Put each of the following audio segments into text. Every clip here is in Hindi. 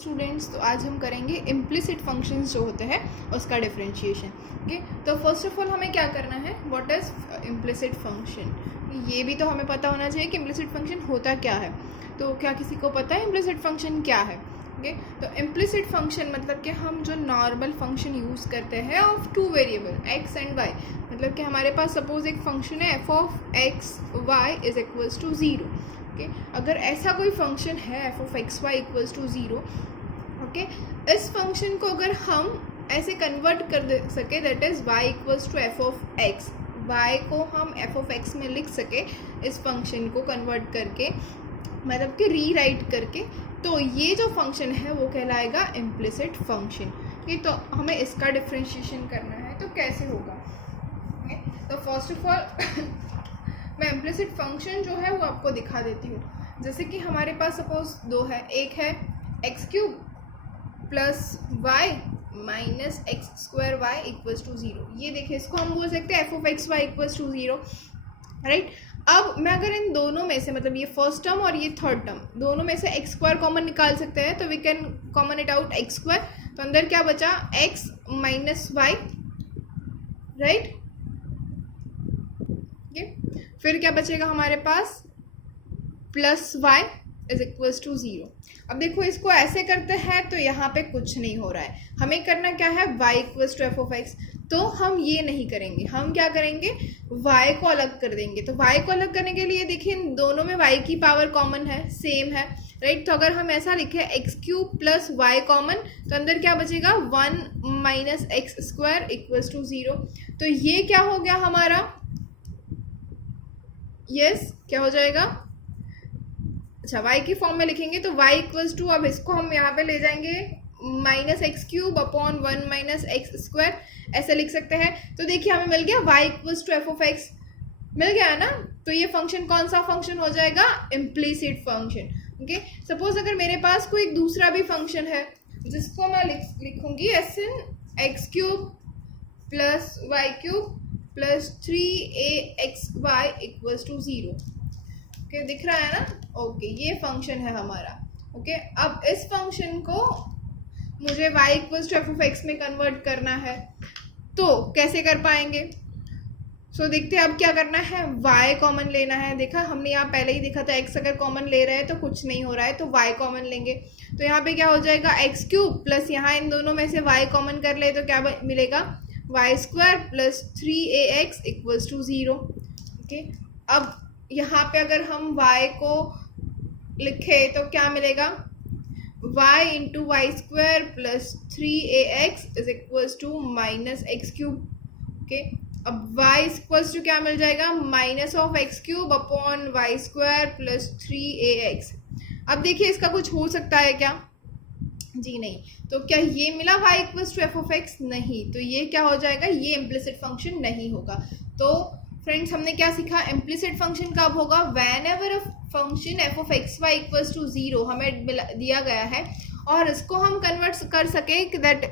स्टूडेंट्स, तो आज हम करेंगे इम्प्लिसिट फंक्शंस जो होते हैं उसका डिफरेंशिएशन। ओके, तो फर्स्ट ऑफ ऑल हमें क्या करना है, व्हाट इज़ इम्प्लिसिट फंक्शन। ये भी तो हमें पता होना चाहिए कि इम्प्लिसिट फंक्शन होता क्या है। तो क्या किसी को पता है इम्प्लिसिट फंक्शन क्या है? ओके, तो इम्प्लिसिट फंक्शन मतलब कि हम जो नॉर्मल फंक्शन यूज़ करते हैं of two variable x and y. मतलब कि हमारे पास सपोज एक फंक्शन है f of x y is equals to zero. Okay, अगर ऐसा कोई फंक्शन है f of x y equals to zero, okay, इस फंक्शन को अगर हम ऐसे कन्वर्ट कर दे सके, that is y equals to F of x, y को हम एफ ऑफ एक्स में लिख सके इस फंक्शन को कन्वर्ट करके, मतलब कि रीराइट करके, तो ये जो फंक्शन है वो कहलाएगा इम्प्लिसिट फंक्शन। ये तो हमें इसका डिफ्रेंशिएशन करना है, तो कैसे होगा? तो फर्स्ट ऑफ ऑल मैं इम्प्लिसिट फंक्शन जो है वो आपको दिखा देती हूँ। जैसे कि हमारे पास सपोज दो है, एक है x cube plus y minus x square y equals to zero. ये देखिए, इसको हम बोल सकते हैं f of x y equals to zero, right. अब मैं अगर इन दोनों में से, मतलब ये फर्स्ट टर्म और ये थर्ड टर्म, दोनों में से एक्स स्क्वायर कॉमन निकाल सकते हैं, तो we can common it out x square. तो अंदर क्या बचा, एक्स माइनस वाई, राइट। फिर क्या बचेगा हमारे पास, plus y is equals to zero. अब देखो, इसको ऐसे करते हैं तो यहाँ पे कुछ नहीं हो रहा है। हमें करना क्या है, y equals to F of x. तो हम ये नहीं करेंगे, हम क्या करेंगे, y को अलग कर देंगे। तो y को अलग करने के लिए देखिए, इन दोनों में y की पावर कॉमन है, सेम है, राइट। तो अगर हम ऐसा लिखे x cube plus y common, तो अंदर क्या बचेगा, 1 minus x square equals to zero. तो ये क्या हो गया हमारा, यस, क्या हो जाएगा, अच्छा y की फॉर्म में लिखेंगे तो y इक्वल्स टू, अब इसको हम यहाँ पे ले जाएंगे minus x cube upon 1 minus x square, ऐसे लिख सकते हैं। तो देखिए हमें मिल गया y equals to F of x, मिल गया है ना। तो ये फंक्शन कौन सा फंक्शन हो जाएगा, इम्प्लिसिट फंक्शन। ओके, सपोज अगर मेरे पास कोई दूसरा भी फंक्शन है जिसको मैं लिखूंगी as in x cube plus y cube plus 3axy equals to zero. Okay, दिख रहा है ना। ओके, ये फंक्शन है हमारा। ओके, अब इस फंक्शन को मुझे y equals to F of x में कन्वर्ट करना है, तो कैसे कर पाएंगे? देखते हैं अब क्या करना है, y कॉमन लेना है। देखा हमने यहाँ पहले ही देखा था, x अगर कॉमन ले रहे हैं तो कुछ नहीं हो रहा है, तो y कॉमन लेंगे। तो यहाँ पे क्या हो जाएगा, एक्स क्यूब प्लस यहाँ इन दोनों में से y कॉमन कर ले तो क्या मिलेगा, y square plus 3ax equals to zero. Okay, अब यहाँ पे अगर हम y को लिखे तो क्या मिलेगा, y into y square plus 3ax is equals to minus x cube. Okay, अब y इक्वल्स टू क्या मिल जाएगा, minus of x cube upon y square plus 3ax। अब देखिए इसका कुछ हो सकता है क्या, जी नहीं। तो क्या ये मिला y equals to F of x, नहीं। तो ये क्या हो जाएगा, ये इम्प्लिसिट फंक्शन नहीं होगा। तो फ्रेंड्स हमने क्या सीखा, इम्प्लिसिट फंक्शन कब होगा, whenever a function f of x y equals to zero हमें दिया गया है और इसको हम कन्वर्ट कर सके that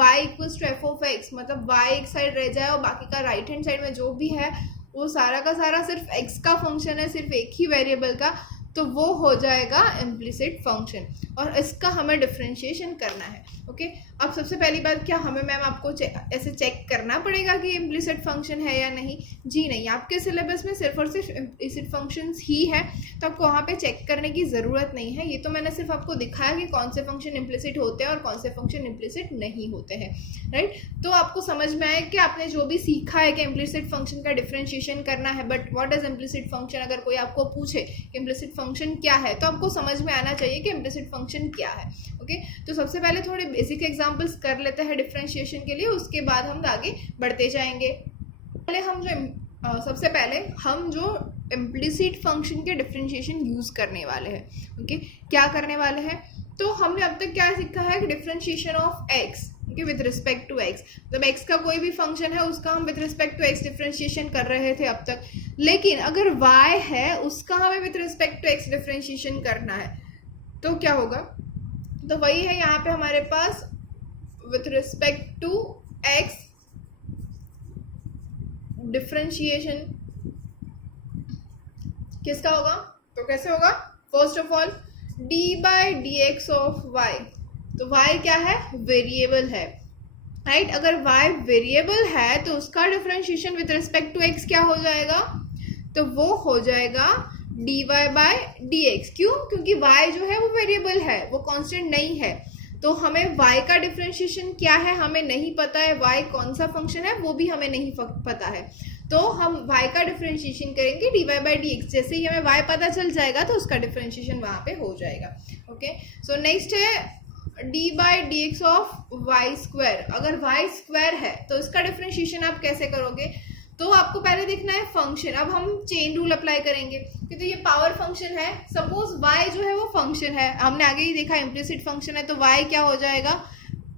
y equals to F of x, मतलब y एक साइड रह जाए और बाकी का राइट हैंड साइड में जो भी है वो सारा का सारा सिर्फ x का फंक्शन है, सिर्फ एक ही वेरिएबल का, तो वो हो जाएगा इम्प्लिसिट फंक्शन और इसका हमें डिफ्रेंशिएशन करना है। ओके, अब सबसे पहली बात, क्या हमें मैम आपको ऐसे चेक करना पड़ेगा कि इम्प्लिसिट फंक्शन है या नहीं? जी नहीं, आपके सिलेबस में सिर्फ और सिर्फ इम्प्लिसिट फंक्शंस ही है, तो आपको वहाँ पे चेक करने की ज़रूरत नहीं है। ये तो मैंने सिर्फ आपको दिखाया कि कौन से फंक्शन इम्प्लिसिट होते हैं और कौन से फंक्शन इम्प्लिसिट नहीं होते हैं, राइट। तो आपको समझ में आए कि आपने जो भी सीखा है कि इम्प्लिसिट फंक्शन का डिफ्रेंशिएशन करना है, but what is implicit function, अगर कोई आपको पूछे कि इम्प्लिसिट फंक्शन क्या है तो आपको समझ में आना चाहिए कि इम्प्लिसिट फंक्शन क्या है। ओके, तो सबसे पहले थोड़े बेसिक एग्जांपल्स कर लेते हैं डिफरेंशिएशन के लिए, उसके बाद हम आगे बढ़ते जाएंगे। सबसे पहले हम जो इम्प्लिसिट फंक्शन के डिफरेंशिएशन यूज करने वाले हैं। ओके, क्या करने वाले हैं, तो हमने अब तक क्या सीखा है कि differentiation of x with respect to x, मतलब एक्स का कोई भी फंक्शन है उसका हम with respect to x differentiation कर रहे थे अब तक। लेकिन अगर y है उसका हमें with respect to x differentiation करना है, तो क्या होगा, तो वही है यहाँ पे हमारे पास with respect to x differentiation किसका होगा, तो कैसे होगा, first of all d by d x of y तो y क्या है, वेरिएबल है, राइट। अगर y वेरिएबल है तो उसका differentiation with respect to x क्या हो जाएगा, तो वो हो जाएगा dy बाय dx। क्यों, क्योंकि y जो है वो वेरिएबल है, वो कांस्टेंट नहीं है। तो हमें y का डिफरेंशिएशन क्या है हमें नहीं पता है, y कौन सा फंक्शन है वो भी हमें नहीं पता है। तो हम y का डिफरेंशिएशन करेंगे dy बाय dx। जैसे ही हमें y पता चल जाएगा तो उसका डिफरेंशिएशन वहां पे हो जाएगा। ओके, सो नेक्स्ट है d by d x of y square. अगर वाई स्क्वायर है तो इसका डिफरेंशिएशन आप कैसे करोगे, तो आपको पहले देखना है फंक्शन। अब हम चेन रूल अप्लाई करेंगे कि तो ये पावर फंक्शन है, सपोज y जो है वो फंक्शन है, हमने आगे ही देखा इम्प्लिसिट फंक्शन है, तो y क्या हो जाएगा,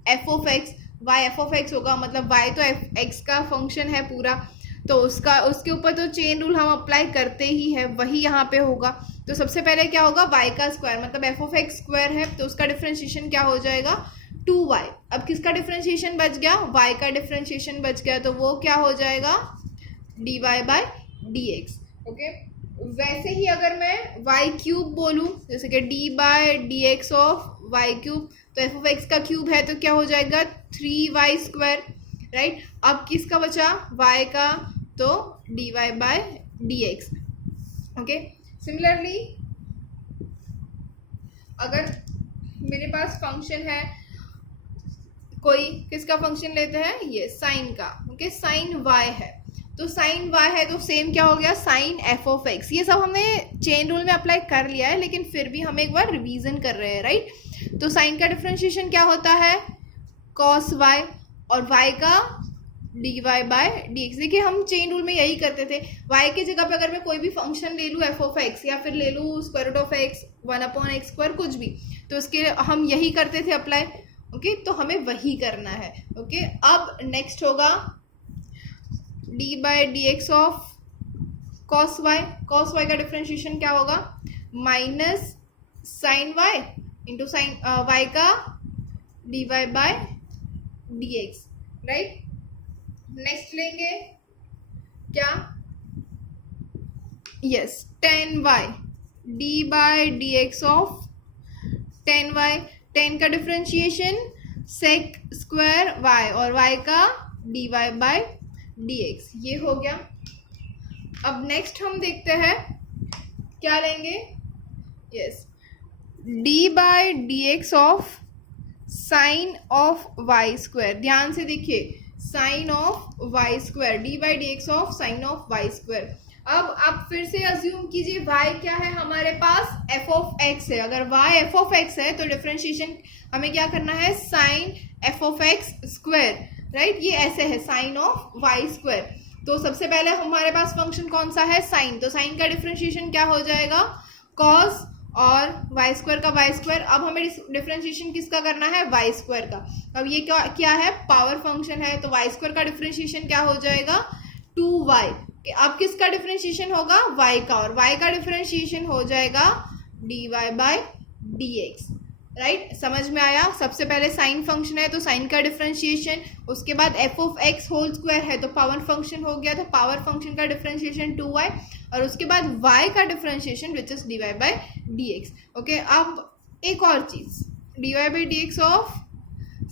F of x, y F of x होगा, मतलब y तो x का फंक्शन है पूरा, तो उसके ऊपर तो चेन रूल हम अप्लाई करते ही है, वही यहाँ पे होगा। तो सबसे पहले क्या होगा, y का स्क्वायर मतलब एफ ऑफ एक्स स्क्वायर है, तो उसका डिफरेंशिएशन क्या हो जाएगा 2y। अब किसका डिफरेंशिएशन बच गया, y का डिफरेंशिएशन बच गया, तो वो क्या हो जाएगा dy बाय dx। ओके, वैसे ही अगर मैं y क्यूब बोलूँ, जैसे कि d by d x of y cube, तो एफ ऑफ एक्स का क्यूब है तो क्या हो जाएगा 3y स्क्वायर, राइट। अब किसका बचा y का, तो dy by dx। Okay, similarly अगर मेरे पास फंक्शन है कोई, किसका फंक्शन लेते हैं, ये साइन का। ओके, साइन y है, तो साइन y है तो सेम क्या हो गया साइन एफ ऑफ एक्स। ये सब हमने चेन रूल में अप्लाई कर लिया है, लेकिन फिर भी हम एक बार रिवीजन कर रहे हैं, राइट। तो साइन का डिफरेंशिएशन क्या होता है कॉस y, और y का d y by d x. देखिए हम चेन रूल में यही करते थे, y की जगह पे अगर मैं कोई भी फंक्शन ले लूँ एफ ऑफ एक्स, या फिर ले लूँ square root of x, 1/x square, कुछ भी, तो उसके हम यही करते थे अप्लाई। ओके, तो हमें वही करना है। ओके, अब नेक्स्ट होगा d by d x of cos y। Cos y का डिफरेंशिएशन क्या होगा, minus sine y into sine y का d y by d x, right. Next लेंगे क्या, yes tan y, d by d x of tan y. Tan का डिफरेंशिएशन सेक स्क्वायर y, और y का d y by d x, ये हो गया। अब नेक्स्ट हम देखते हैं क्या लेंगे, yes d by d x of sine of y square. ध्यान से देखिए, sine of y square, d by d x of sine of y square. अब आप फिर से अज्यूम कीजिए y क्या है हमारे पास, एफ ऑफ एक्स है। अगर y एफ ऑफ एक्स है तो डिफरेंशिएशन हमें क्या करना है sine f of x square, right. ये ऐसे है साइन ऑफ वाई स्क्वायर। तो सबसे पहले हमारे पास फंक्शन कौन सा है साइन, तो साइन का डिफरेंशिएशन क्या हो जाएगा कॉस, और वाई स्क्वायर का वाई स्क्वायर। अब हमें डिफरेंशिएशन किसका करना है वाई स्क्वायर का। अब ये क्या है पावर फंक्शन है, तो वाई स्क्वायर का डिफरेंशिएशन क्या हो जाएगा 2y। अब किसका डिफरेंशिएशन होगा y का, और y का डिफरेंशिएशन हो जाएगा dy बाय dx, राइट। समझ में आया। सबसे पहले साइन फंक्शन है तो साइन का डिफरेंशिएशन, उसके बाद f of x whole square है तो पावर फंक्शन हो गया, तो पावर फंक्शन का डिफरेंशिएशन 2y, और उसके बाद y का differentiation which is dy by dx। Okay, अब एक और चीज dy by dx of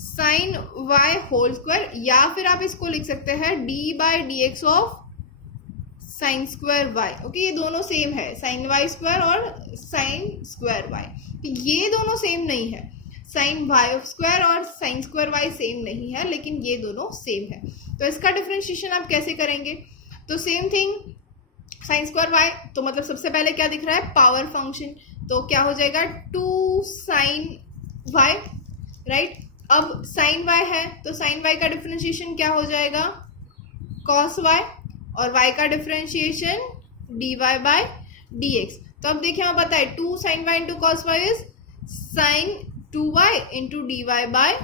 sine y whole square, या फिर आप इसको लिख सकते हैं d by dx of sine square y। Okay, ये दोनों सेम है, साइन y स्क्वायर और साइन स्क्वायर y, तो ये दोनों सेम नहीं है। साइन y स्क्वायर और साइन स्क्वायर y सेम नहीं है, लेकिन ये दोनों सेम है। तो इसका डिफरेंशिएशन आप कैसे करेंगे, तो same thing sign square y, तो मतलब सबसे पहले क्या दिख रहा है पावर फंक्शन, तो क्या हो जाएगा 2 साइन y, राइट। अब साइन y है तो साइन y का डिफरेंशिएशन क्या हो जाएगा कॉस y, और y का डिफरेंशिएशन dy बाय dx। तो अब देखिए हमें पता है 2 sine y into cos y is sine 2y into dy by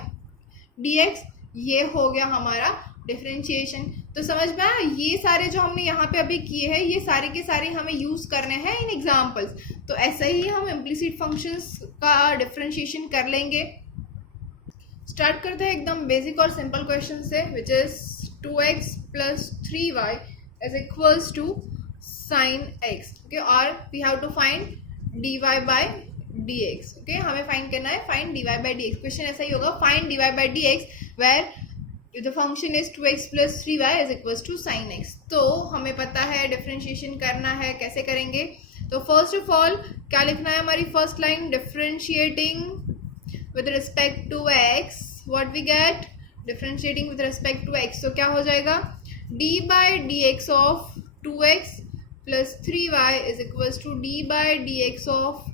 dx। ये हो गया हमारा डिफरेंशिएशन। तो समझ में आया, ये सारे जो हमने यहाँ पे अभी किए हैं ये सारे के सारे हमें यूज करने हैं इन एग्जाम्पल्स। तो ऐसे ही हम इम्प्लिसिट फंक्शंस का डिफरेंशिएशन कर लेंगे। स्टार्ट करते हैं एकदम बेसिक और सिंपल क्वेश्चन से, which is 2x plus 3y is equals to sin x। okay, or we have to find dy by d x. Okay, हमें फाइंड करना है find d y by d x. Question ऐसा ही होगा, find d y by d x where the function is 2x plus 3y is equal to sine x. तो हमें पता है डिफरेंशिएशन करना है. कैसे करेंगे? तो फर्स्ट ऑफ ऑल क्या लिखना है? हमारी first line, differentiating with respect to x. What we get? Differentiating with respect to x. तो क्या हो जाएगा? d by d x of 2x plus 3y is equal to d by d x of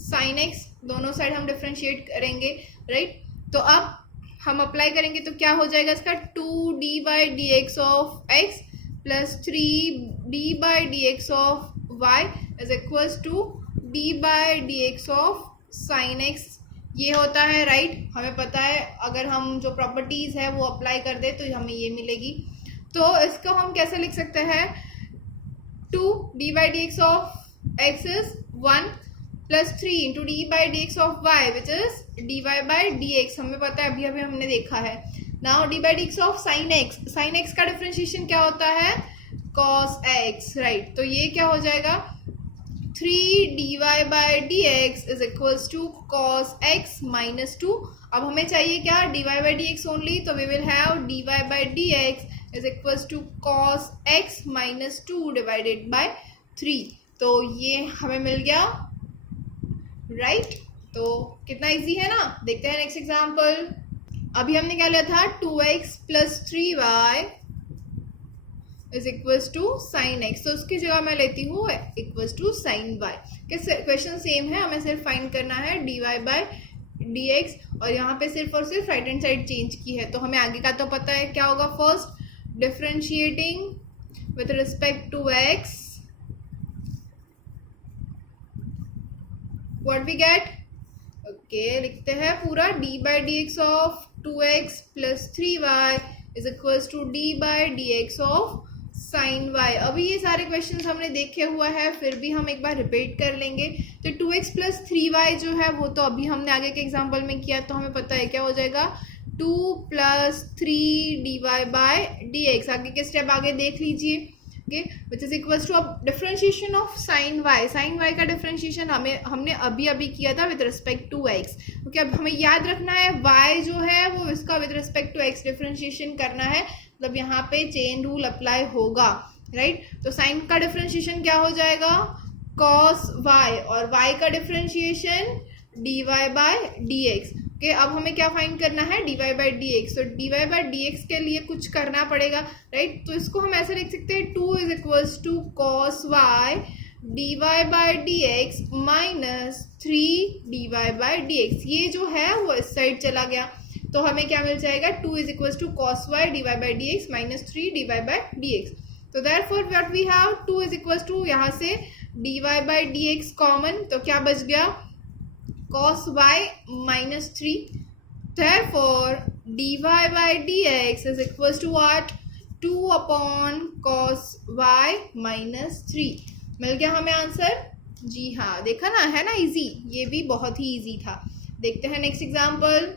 sine x. दोनों साइड हम डिफरेंशिएट करेंगे, राइट? तो अब हम अप्लाई करेंगे तो क्या हो जाएगा इसका? 2d by d x of x plus 3d by d x of y is equal to d by d x of sine x. ये होता है, राइट? हमें पता है अगर हम जो प्रॉपर्टीज है वो अप्लाई कर दे तो हमें ये मिलेगी. तो इसको हम कैसे लिख सकते हैं? 2d by d x of x is 1 plus 3 into d by d x of y which is d y by d x. हमें पता है, अभी अभी हमने देखा है. Now d by d x of sine x. Sine x का डिफरेंशिएशन क्या होता है? Cos x, right? तो ये क्या हो जाएगा? 3 d y by d x is equals to cos x minus 2. अब हमें चाहिए क्या? D y by d x only. तो we will have d y by d x is equals to cos x minus 2 divided by 3. तो ये हमें मिल गया, राइट? तो कितना इजी है ना. देखते हैं नेक्स्ट एग्जांपल. अभी हमने क्या लिया था? 2x plus 3y is equals to sine x. तो उसकी जगह मैं लेती हूँ equals to sine y. Question same है, हमें सिर्फ फाइंड करना है d y by d x. और यहाँ पे सिर्फ और सिर्फ राइट हैंड साइड चेंज की है. तो हमें आगे का तो पता है क्या होगा. First differentiating with respect to x. What we get? Okay, लिखते हैं पूरा d by d x of 2x plus 3y is equals to d by d x of sine y. अभी ये सारे क्वेश्चंस हमने देखे हुआ है, फिर भी हम एक बार रिपीट कर लेंगे. तो 2x प्लस 3y जो है वो तो अभी हमने आगे के एग्जांपल में किया, तो हमें पता है क्या हो जाएगा? 2 plus 3 d y by d x. आगे के स्टेप आगे देख लीजिए. Okay, which is equals to अब differentiation of sine y. Sine y का डिफरेंशिएशन हमने अभी अभी किया था with respect to x. Okay, अब हमें याद रखना है वाई जो है वो इसका with respect to x differentiation करना है. मतलब यहाँ पे चेन रूल अप्लाई होगा, राइट? तो साइन का डिफरेंशिएशन क्या हो जाएगा? Cos y. और वाई का differentiation d y by d x. Okay, अब हमें क्या फाइंड करना है? D y by d x. तो d y by d x के लिए कुछ करना पड़ेगा, राइट? तो इसको हम ऐसे लिख सकते हैं 2 is equals to cos y d y by d x minus 3 d y by d x. ये जो है वो इस साइड चला गया, तो हमें क्या मिल जाएगा? 2 is equals to cos y d y by d x minus 3 d y by d x. तो therefore what we have? 2 is equals to, यहाँ से d y by d x common, तो क्या बच गया? cos y minus 3. Therefore, dy by dx is equals to what? 2 upon cos y minus 3. मिल गया हमें आंसर? जी हाँ, देखा ना, है ना इजी. ये भी बहुत ही इजी था. देखते हैं नेक्स्ट एग्जांपल.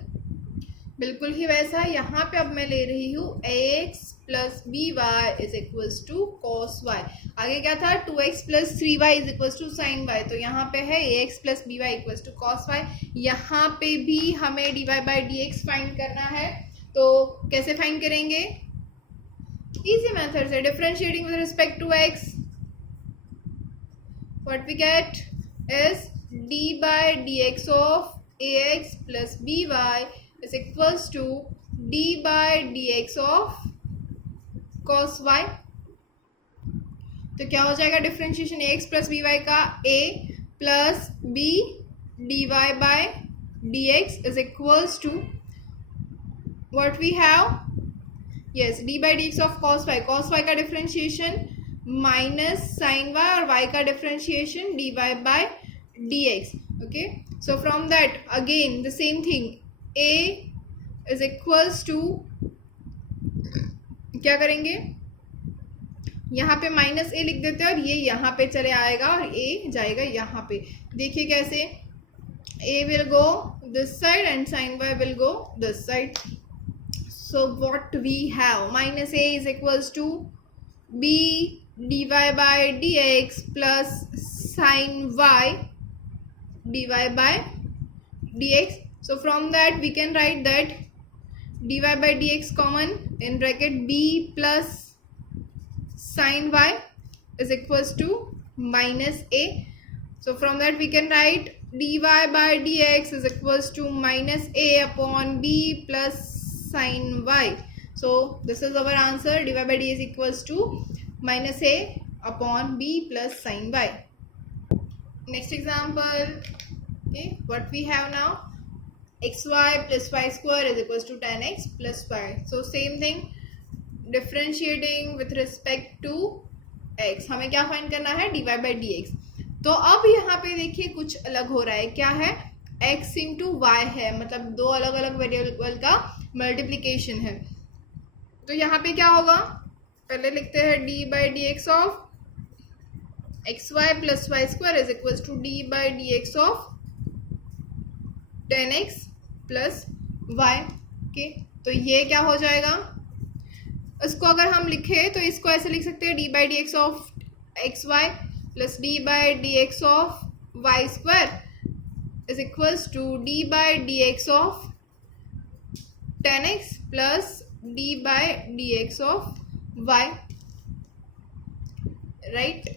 बिल्कुल ही वैसा. यहाँ पे अब मैं ले रही हूँ ax plus b y is equals to cos y. आगे क्या था? 2x plus 3y is equals to sine y. तो यहाँ पे है ax plus b y equals to cos y. यहाँ पे भी हमें d y by d x find करना है. तो कैसे फाइंड करेंगे? इजी मेथड से, differentiating with respect to x. What we get is d by d x of ax plus b y is equals to d by d x of cos y. तो क्या हो जाएगा? Differentiation ax plus b y का a plus b d y by d x is equals to what we have? Yes, d by d x of cos y. cos y का डिफरेंशिएशन माइनस साइन y और y का differentiation dy by dx. Okay, so from that again the same thing, a is equals to, क्या करेंगे? यहाँ पे माइनस ए लिख देते हैं और ये यहाँ पे चले आएगा और a जाएगा यहाँ पे. देखिए कैसे, a will go this side and sin y will go this side. So what we have? Minus a is equals to b dy by dx plus sin y dy by dx. So from that we can write that dy by dx common in bracket b plus sin y is equals to minus a. So from that we can write dy by dx is equals to minus a upon b plus sin y. So this is our answer. Dy by d is equals to minus a upon b plus sin y. Next example, okay, what we have now, xy plus y square is equals to tan x plus y. So same thing, differentiating with respect to x, हमें क्या फाइंड करना है, dy by dx. तो अब यहाँ पे देखिए कुछ अलग हो रहा है, क्या है, x इंटू वाई है, मतलब दो अलग अलग वेरिएबल का मल्टीप्लीकेशन है. तो यहाँ पे क्या होगा, पहले लिखते हैं d by d x of x y plus y square is equals to d by d x of tan x plus y. ओके, तो ये क्या हो जाएगा, इसको अगर हम लिखे तो इसको ऐसे लिख सकते हैं d by d x of x y plus d by d x of y square is equals to d by d x of tan x plus d by d x of y. Right,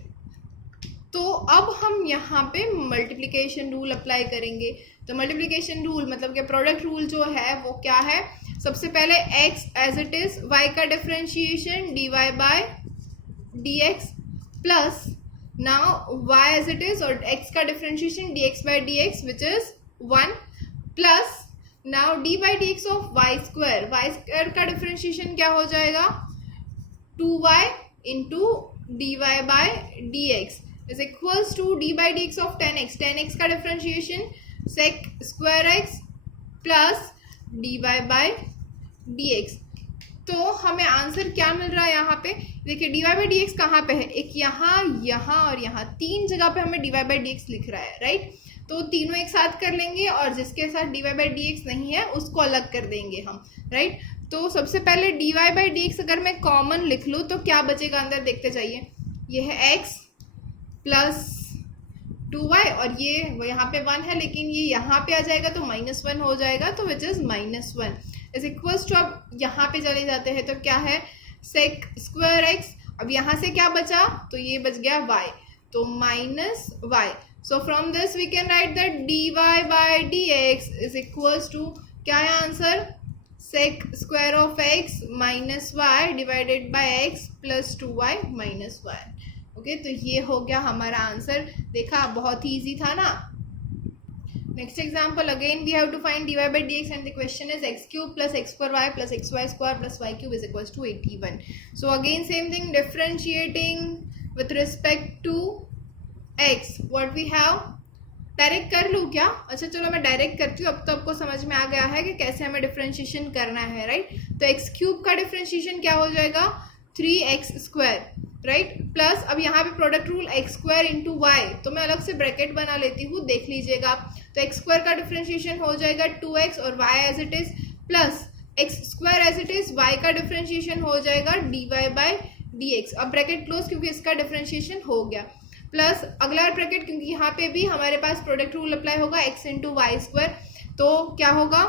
तो अब हम यहाँ पे मल्टीप्लिकेशन रूल अप्लाई करेंगे. तो मल्टीप्लिकेशन रूल मतलब कि प्रोडक्ट रूल जो है वो क्या है, सबसे पहले x as it is, y का differentiation dy by dx plus now y as it is और x का differentiation dx by dx which is 1 plus now d by d x of y square का डिफरेंशिएशन क्या हो जाएगा, 2y into d y by d x is equals to d by d x of tan x का differentiation sec square x plus d y by d x. तो हमें आंसर क्या मिल रहा है यहाँ पे, देखिए d y by d x कहाँ पे है, एक यहाँ, यहाँ और यहाँ, तीन जगह पे हमें d y by d x लिख रहा है. राइट, तो तीनों एक साथ कर लेंगे और जिसके साथ d y by d x नहीं है उसको अलग कर देंगे हम. राइट, तो सबसे पहले d y by d x अगर मैं कॉमन लिख लूँ तो क्या बचेगा अंदर, देखते जाइए. ये है x प्लस 2y और ये यहाँ पे 1 है लेकिन ये यहाँ पे आ जाएगा तो -1 हो जाएगा, तो which is -1 is equals to, अब यहाँ पे चले जाते हैं तो क्या है, सेक स्क्वायर एक्स. अब यहाँ से क्या बचा, तो ये बच गया y, तो minus y. So from this we can write that d y by d x is equals to, क्या है answer, sec square of x minus y divided by x plus 2y minus 1. Okay, तो ये हो गया हमारा आंसर. देखा, बहुत ही इजी था ना. Next example, again we have to find d y by d x and the question is x cube plus x square y plus x y square plus y cube is equals to 81. So again same thing, differentiating with respect to x, what we have, direct कर लूँ क्या, अच्छा चलो मैं डायरेक्ट करती हूँ. अब तो आपको समझ में आ गया है कि कैसे हमें डिफरेंशिएशन करना है. राइट, तो एक्स क्यूब का डिफरेंशिएशन क्या हो जाएगा, 3x स्क्वायर. राइट, प्लस अब यहाँ पे product rule x square into y, तो मैं अलग से ब्रैकेट बना लेती हूँ, देख लीजिएगा आप. तो एक्स स्क्वायर का डिफरेंशिएशन हो जाएगा 2x और y as it is plus x square as it is, y का डिफरेंशिएशन हो जाएगा dy बाय dx. अब ब्रैकेट क्लोज क्योंकि इसका डिफरेंशिएशन हो गया, प्लस अगला ब्रैकेट क्योंकि यहाँ पे भी हमारे पास प्रोडक्ट रूल अप्लाई होगा x इंटू वाई स्क्वायर. तो क्या होगा,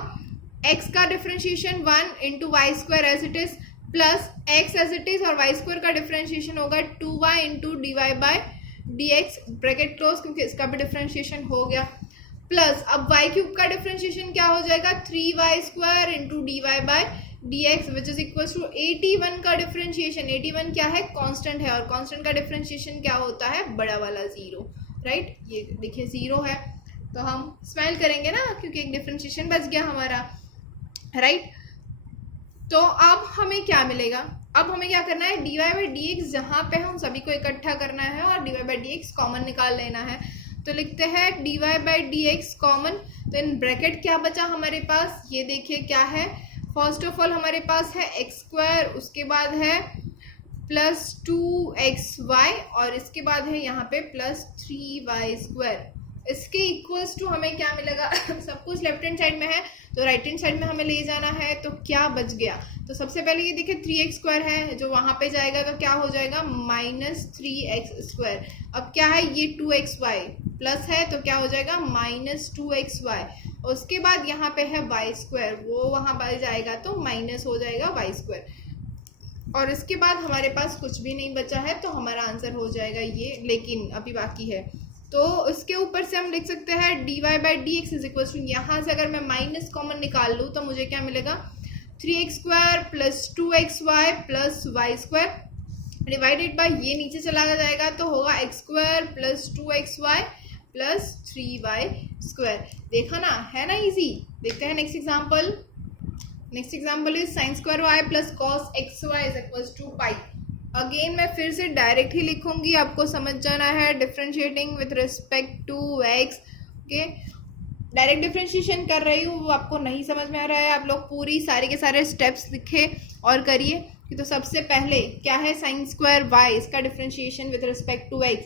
x का differentiation 1 into y square as it is plus x as it is और y स्क्वायर का डिफरेंशिएशन होगा 2y into d y by d x, bracket close क्योंकि इसका भी डिफरेंशिएशन हो गया, प्लस अब y क्यूब का डिफरेंशिएशन क्या हो जाएगा, 3y square into d y by d x which is equals to 81 का डिफरेंशिएशन. 81 क्या है, कांस्टेंट है और कांस्टेंट का डिफरेंशिएशन क्या होता है, बड़ा वाला 0. राइट, ये देखिए 0 है तो हम स्माइल करेंगे ना क्योंकि एक डिफरेंशिएशन बच गया हमारा. राइट, तो अब हमें क्या मिलेगा, अब हमें क्या करना है, d y by d x जहाँ पे हम सभी को इकट्ठा करना है और d y by d x common निकाल लेना है. तो लिखते हैं d y by d x common, तो इन ब्रैकेट क्या बचा हमारे पास, ये देखिए क्या है, फर्स्ट ऑफ ऑल हमारे पास है एक्स स्क्वायर, उसके बाद है प्लस 2xy और इसके बाद है यहाँ पे प्लस 3y स्क्वायर. इसके इक्वल्स टू हमें क्या मिलेगा सब कुछ लेफ्ट हैंड साइड में है तो राइट हैंड साइड में हमें ले जाना है, तो क्या बच गया? तो सबसे पहले ये देखिए 3x² है जो वहां पे जाएगा तो क्या हो जाएगा -3x²। अब क्या है ये 2xy प्लस है तो क्या हो जाएगा -2xy। उसके बाद यहाँ पे है y², वो वहां पर जाएगा तो माइनस हो जाएगा y²। और इसके बाद हमारे पास कुछ भी नहीं बचा है तो हमारा आंसर हो जाएगा ये, लेकिन अभी बाकी है। तो इसके ऊपर से हम लिख सकते हैं dy/dx इज इक्वल टू, यहाँ से अगर मैं माइनस कॉमन निकाल लूँ तो मुझे क्या मिलेगा 3x² plus 2xy plus y² divided by ये नीचे चला जाएगा तो होगा x² plus 2xy plus 3y²। देखा ना, है ना इजी। देखते हैं next example. Next example is sin² y plus cos xy is equal to pi. Again मैं फिर से डायरेक्ट ही लिखूंगी, आपको समझ जाना है differentiating with respect to x। Okay, direct differentiation कर रही हूँ, वो आपको नहीं समझ में आ रहा है, आप लोग पूरी सारे के सारे स्टेप्स लिखे और करिए। तो सबसे पहले क्या है sin² y, इसका differentiation with respect to x।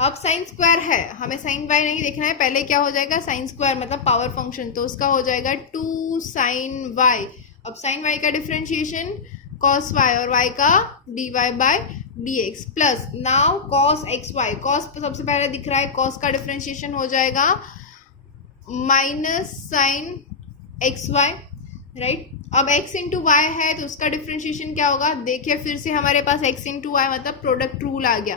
अब sin² है, हमें sin y नहीं देखना है, पहले क्या हो जाएगा sin² मतलब पावर फंक्शन, तो उसका हो जाएगा 2 sin y। अब sin y का डिफरेंशिएशन cos y और y का dy/dx plus now cos xy। cos सबसे पहले दिख रहा है, cos का डिफरेंशिएशन हो जाएगा माइनस sin xy, राइट। अब x इंटू वाई है तो उसका डिफरेंशिएशन क्या होगा? देखिए फिर से हमारे पास x इंटू वाई मतलब प्रोडक्ट रूल आ गया,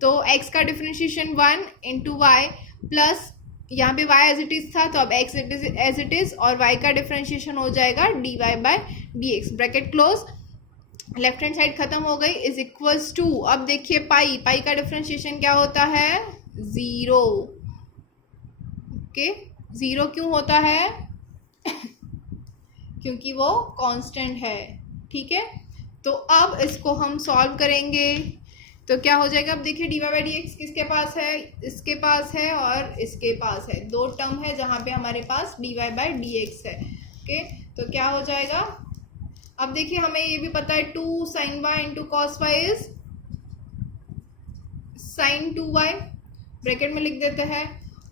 तो x का डिफरेंशिएशन 1 इंटू वाई प्लस यहाँ पे y एज इट इज था तो अब x एज इट इज और y का डिफरेंशिएशन हो जाएगा dy/dx। Bracket close, left hand side खत्म हो गई, इज इक्वल्स टू। अब देखिए पाई का डिफरेंशिएशन क्या होता है? 0। ओके, 0 क्यों होता है? क्योंकि वो कांस्टेंट है, ठीक है। तो अब इसको हम सॉल्व करेंगे तो क्या हो जाएगा? अब देखिए dy/dx किसके पास है? इसके पास है और इसके पास है, दो टर्म है जहां पे हमारे पास dy/dx है। ओके, तो क्या हो जाएगा? अब देखिए हमें ये भी पता है 2 sin y into cos y is sin 2y, bracket में लिख देते हैं,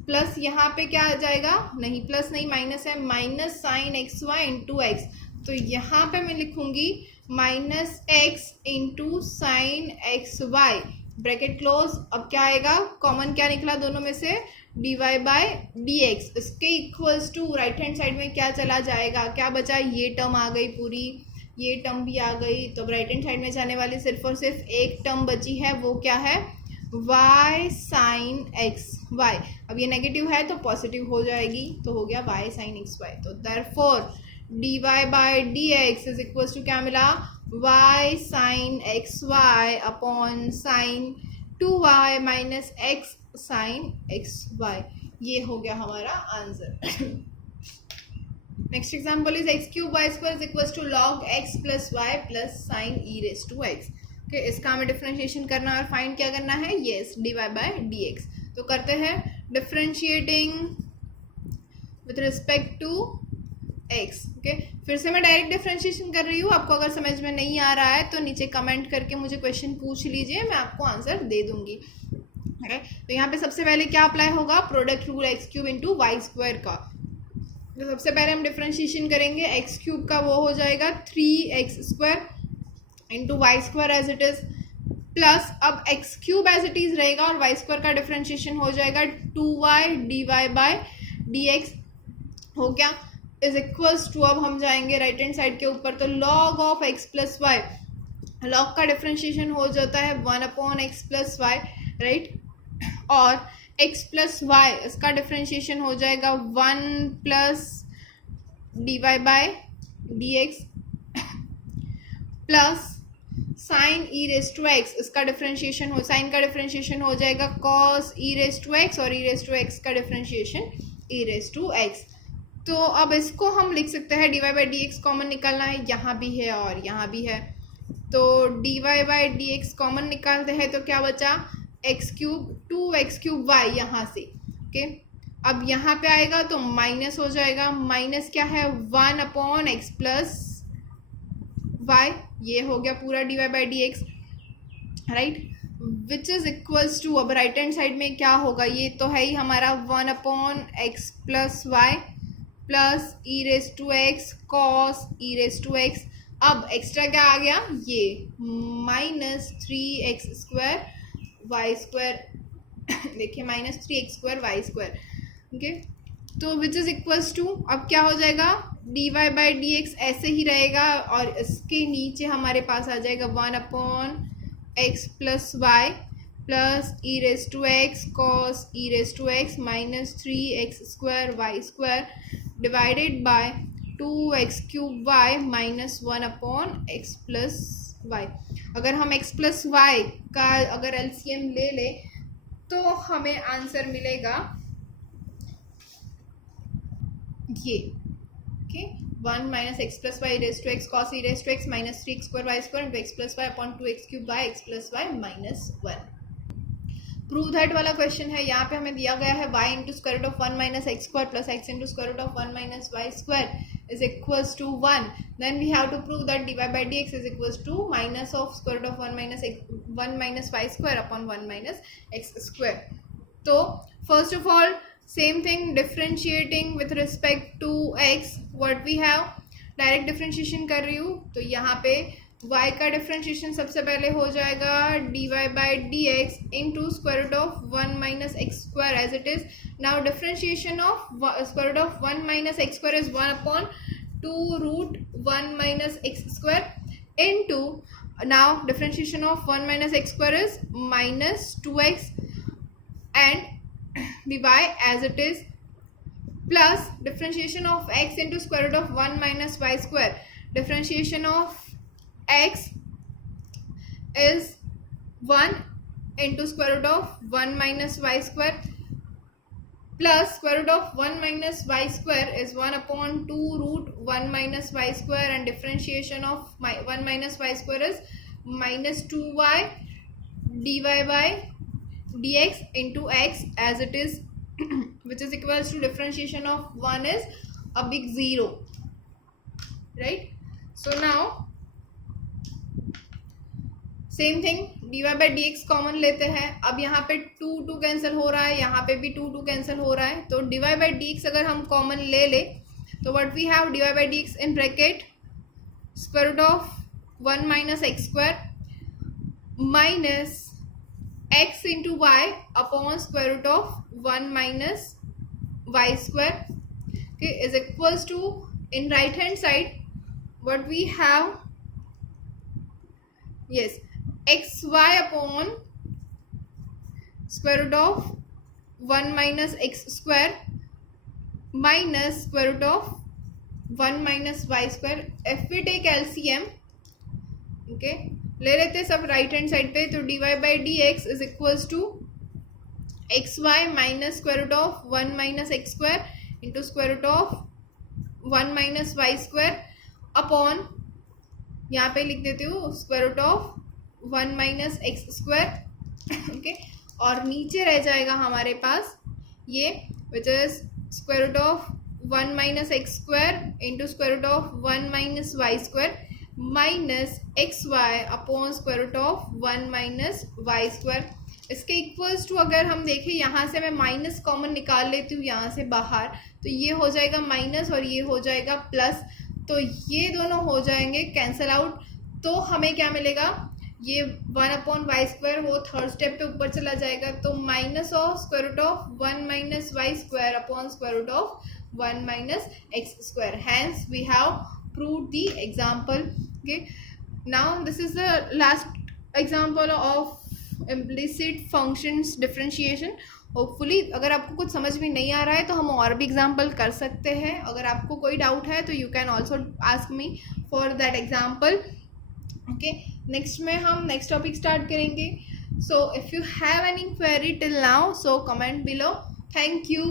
प्लस यहाँ पे क्या आ जाएगा? नहीं प्लस नहीं, माइनस है, minus sin xy into x। तो यहाँ पे मैं लिखूंगी minus x into sine xy, bracket close. अब क्या आएगा? कॉमन क्या निकला दोनों में से? dy/dx। इसके equals to right hand side में क्या चला जाएगा? क्या बचा? ये टर्म आ गई पूरी, ये टर्म भी आ गई, तो राइट हैंड साइड में जाने वाली सिर्फ और सिर्फ एक टर्म बची है, वो क्या है? y sin xy। अब ये नेगेटिव है तो पॉजिटिव हो जाएगी, तो हो गया y sin xy। तो therefore dy/dx is equal to क्या मिला? y sin xy upon sin 2y minus x sin xy। ये हो गया हमारा answer. Next example is x³ y² is equal to log x plus y plus sin e⁻x। Okay, इसका हमें डिफरेंशिएशन करना है और फाइंड क्या करना है? Yes, dy/dx। तो करते हैं differentiating with respect to x। Okay, फिर से मैं डायरेक्ट डिफरेंशिएशन कर रही हूँ, आपको अगर समझ में नहीं आ रहा है तो नीचे कमेंट करके मुझे क्वेश्चन पूछ लीजिए, मैं आपको आंसर दे दूंगी। ओके, तो यहाँ पे सबसे पहले क्या अप्लाई होगा? Product rule x³ into y² का। तो सबसे पहले हम डिफरेंशिएशन करेंगे, x³ का वो हो जाएगा 3x² into y² as it is, plus अब x³ एज इट इज रहेगा और y² का डिफरेंशिएशन हो जाएगा 2y dy/dx। हो गया, इज इक्वल्स टू, अब हम जाएंगे राइट हैंड साइड के ऊपर, तो log of x plus y, log का डिफरेंशिएशन हो जाता है 1/x प्लस वाई, राइट। और x प्लस वाई इसका डिफरेंशिएशन हो जाएगा 1 plus dy/dx plus sign e⁻x, इसका डिफरेंशिएशन हो, साइन का डिफरेंशिएशन हो जाएगा cos e⁻x और e⁻x का डिफरेंशिएशन e⁻x। तो अब इसको हम लिख सकते हैं dy/dx कॉमन निकालना है, यहाँ भी है और यहाँ भी है, तो dy/dx कॉमन निकालते हैं तो क्या बचा? x³ 2x³ y यहाँ से। ओके, अब यहाँ पे आएगा तो माइनस हो जाएगा, माइनस क्या है? 1/x प्लस y, ये हो गया पूरा dy/dx, right. Which is equals to, अब राइट हैंड साइड में क्या होगा, ये तो है ही हमारा 1/x plus y plus e raise to x cos e raise to x. अब एक्स्ट्रा क्या आ गया, ये -3x² वाई स्क्वायर देखिए -3x² वाई स्क्वायर। ओके, तो विच इज इक्वल्स टू, अब क्या हो जाएगा, dy/dx ऐसे ही रहेगा और इसके नीचे हमारे पास आ जाएगा 1/x plus y plus e raise to x cos e raise to x -3x² y square divided by 2x³ y minus 1/x plus y. अगर हम x प्लस वाई का अगर LCM ले ले तो हमें आंसर मिलेगा ये, okay, 1 minus x plus y raise to x cos e raise to x -3x² y square into x plus y upon 2x³ by x plus y -1। Prove that वाला क्वेश्चन है। यहाँ पे हमें दिया गया है y into square root of 1 minus x square plus x into square root of 1 minus y square is equals to 1। Then we have to prove that dy/dx is equals to minus of square root of 1 minus y square upon 1 minus x square. तो first of all same thing, differentiating with respect to x, what we have, direct differentiation कर रही हूँ तो यहाँ पे y का डिफ्रेंशिएशन सबसे पहले हो जाएगा dy/dx into square root of 1 minus x square as it is. Now differentiation of square root of 1 minus x square is 1/2 root 1 minus x square into, now differentiation of 1 minus x square is -2x and dy as it is plus differentiation of x into square root of 1 minus y square. Differentiation of x is 1 into square root of 1 minus y square plus square root of 1 minus y square is 1/2 root 1 minus y square and differentiation of 1 minus y square is -2y dy by dx into x as it is which is equals to differentiation of 1 is a big 0, right? So now same thing dy/dx common लेते हैं। अब यहाँ पे 2 कैंसिल हो रहा है, यहाँ पे भी 2 कैंसिल हो रहा है, तो dy/dx अगर हम कॉमन ले ले तो what we have, dy/dx in bracket square root of 1 minus x square minus x into y upon square root of 1 minus y square is equals to, in right hand side what we have, yes, xy upon square root of 1 minus x square minus square root of 1 minus y square. If we take LCM, okay, ले लेते हैं सब राइट हैंड साइड पे, तो dy/dx is equals to xy minus square root of 1 minus x square into square root of 1 minus y square upon, यहाँ पे लिख देती हूँ square root of 1 minus x square, okay, और नीचे रह जाएगा हमारे पास ये which is square root of 1 minus x square into square root of 1 minus y square minus x y upon square root of 1 minus y square. इसके इक्वल्स टू अगर हम देखें, यहाँ से मैं माइनस कॉमन निकाल लेती हूँ यहाँ से बाहर, तो ये हो जाएगा माइनस और ये हो जाएगा प्लस, तो ये दोनों हो जाएंगे कैंसल आउट। तो हमें क्या मिलेगा, ये 1/y स्क्वायर वो थर्ड स्टेप पे ऊपर चला जाएगा, तो minus of square root of 1 minus y square upon square root of 1 minus x square. Hence we have proved the example. Okay, now this is the last example of implicit functions differentiation. Hopefully अगर आपको कुछ समझ में नहीं आ रहा है तो हम और भी एग्जाम्पल कर सकते हैं। अगर आपको कोई डाउट है तो you can also ask me for that example. Okay, next में हम नेक्स्ट टॉपिक स्टार्ट करेंगे। So if you have any query till now, so comment below. Thank you.